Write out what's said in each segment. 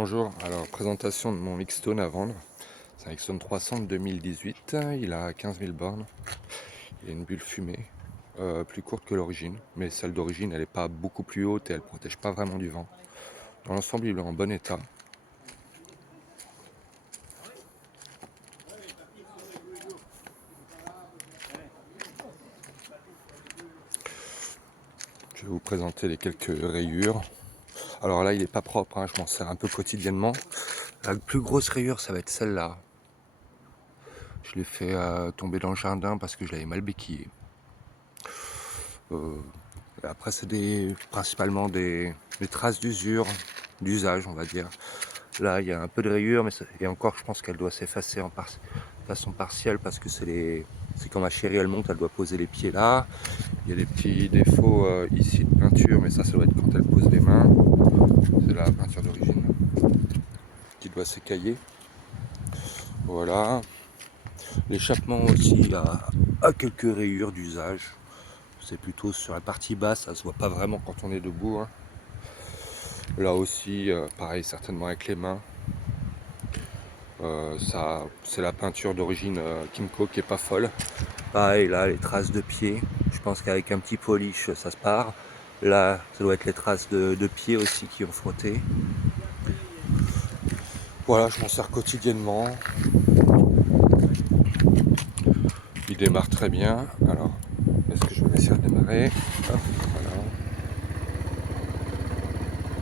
Bonjour, alors présentation de mon Mixstone à vendre. C'est un Mixstone 300 de 2018, il a 15 000 bornes, il a une bulle fumée, plus courte que l'origine, mais celle d'origine elle n'est pas beaucoup plus haute et elle ne protège pas vraiment du vent. Dans l'ensemble il est en bon état. Je vais vous présenter les quelques rayures. Alors là il n'est pas propre, je m'en sers un peu quotidiennement. La plus grosse rayure ça va être celle-là. Je l'ai fait tomber dans le jardin parce que je l'avais mal béquillé. Après c'est principalement des traces d'usure, d'usage on va dire. Là il y a un peu de rayure, mais et encore je pense qu'elle doit s'effacer en façon partielle parce que c'est quand ma chérie elle monte, elle doit poser les pieds là. Il y a des petits défauts ici de peinture, mais ça doit être quand elle pose les mains. C'est la peinture d'origine qui doit s'écailler. Voilà. L'échappement aussi a quelques rayures d'usage. C'est plutôt sur la partie basse, ça se voit pas vraiment quand on est debout. Là aussi, pareil, certainement avec les mains. C'est la peinture d'origine Kimco qui est pas folle. Pareil, là, les traces de pieds. Je pense qu'avec un petit polish, ça se part. Là, ça doit être les traces de pieds aussi qui ont frotté. Voilà, je m'en sers quotidiennement. Il démarre très bien. Alors, est-ce que je vais essayer de démarrer? Hop, voilà.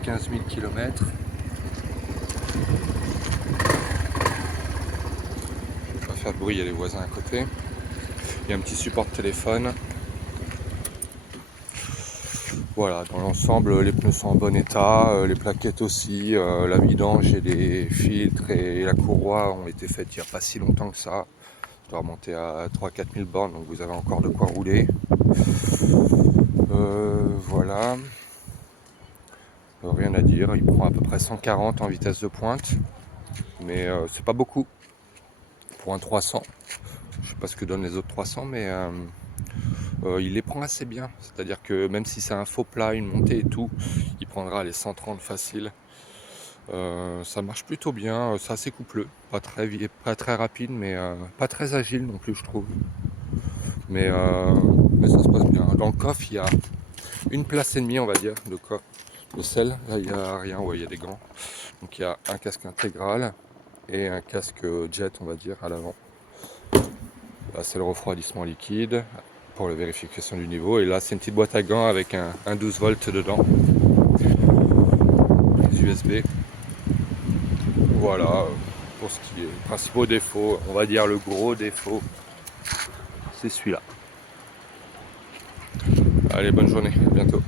15 000 km. Je vais pas faire de bruit, il y a les voisins à côté. Il y a un petit support de téléphone. Voilà, dans l'ensemble, les pneus sont en bon état, les plaquettes aussi, la vidange et les filtres et la courroie ont été faites il n'y a pas si longtemps que ça. Je dois remonter à 3-4 000 bornes, donc vous avez encore de quoi rouler. Voilà. Rien à dire, il prend à peu près 140 en vitesse de pointe, mais c'est pas beaucoup pour un 300. Je sais pas ce que donnent les autres 300, mais il les prend assez bien. C'est-à-dire que même si c'est un faux plat, une montée et tout, il prendra les 130 faciles. Ça marche plutôt bien, c'est assez coupleux, pas très rapide, mais pas très agile non plus je trouve. Mais ça se passe bien. Dans le coffre il y a une place et demie on va dire de selle. Là il n'y a rien, ouais il y a des gants. Donc il y a un casque intégral et un casque jet on va dire à l'avant. Là c'est le refroidissement liquide pour la vérification du niveau. Et là c'est une petite boîte à gants avec un 12 volts dedans. Les USB. Voilà, pour ce qui est principaux défauts, on va dire le gros défaut, c'est celui-là. Allez, bonne journée, à bientôt.